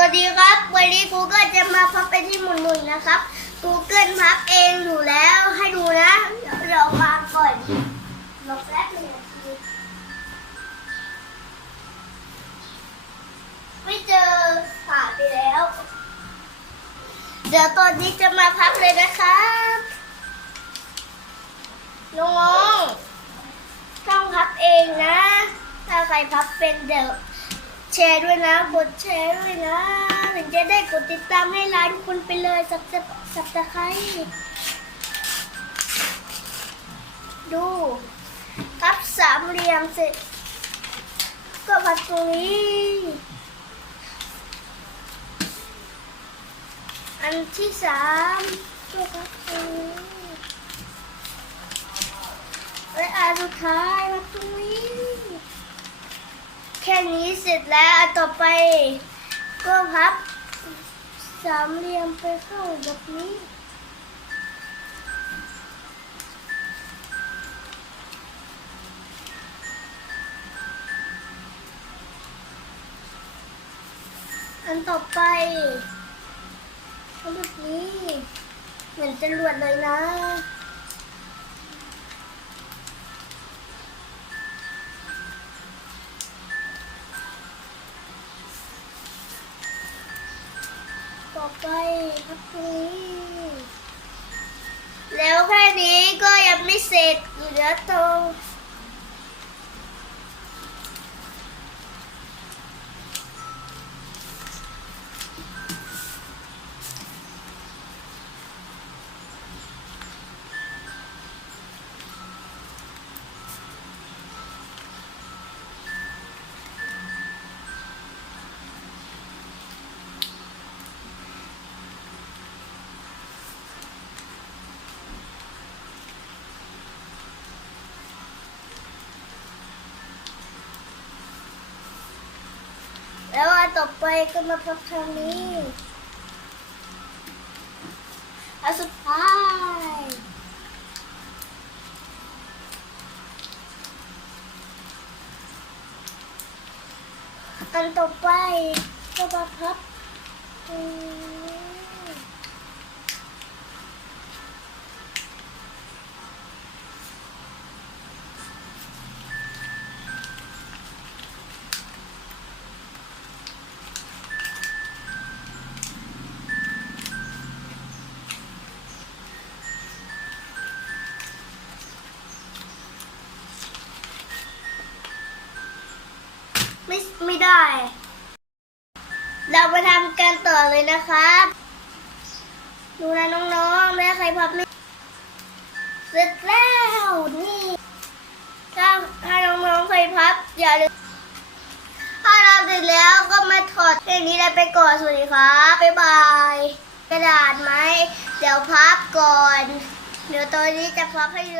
วัสดีครับ วันนี้กูก็จะมาพับเป็นที่หมุนๆนะครับ Google พับเองอยู่แล้วให้ดูนะ เดี๋ยวเราวางก่อนรอแป๊บหนึงไม่เจอขาดไปแล้ว เดี๋ยวตอนนี้จะมาพับเลยนะครับน้องต้องพับเองนะ ถ้าใครพับเป็นเดี๋ยว แชร์ด้วยนะ กดแชร์ด้วยนะ ถึงจะได้กดติดตามให้ร้านคุณไปเลยสับสับสับตะไคร้ดูพับสามเหลี่ยมเสร็จ ก็พัตรงนี้ อันที่สามก็พับตรงนี้และอันสุดท้ายพัตรงนี้ แค่นี้เสร็จแล้ว ต่อไป ก็พับสามเหลี่ยมไปเข้าแบบนี้ อันต่อไปทำแบบนี้ เหมือนจรวดเลยนะ อไปครับนี้แล้วแค่นี้ก็ยังไม่เสร็จเหลือตรง แล้วอันต่อไปก็มาพับทางนี้อันสุดท้ายอันต่อไปก็มาพับตรงนี้ ไม่ไม่ได้ เรามาทำกันต่อเลยนะครับ ดูนะน้องๆแม่ใครพับไม่เสร็จแล้วนี่ถ้าถ้าน้องๆเคยพับ อย่าลืมถ้าเราเสร็จแล้วก็มาถอดเพลงนี้แล้ไปก่อนสวัสดีครับบ๊ายบาย กระดาษไหมเดี๋ยวพับก่อน เดี๋ยวตอนนี้จะพับให้ดู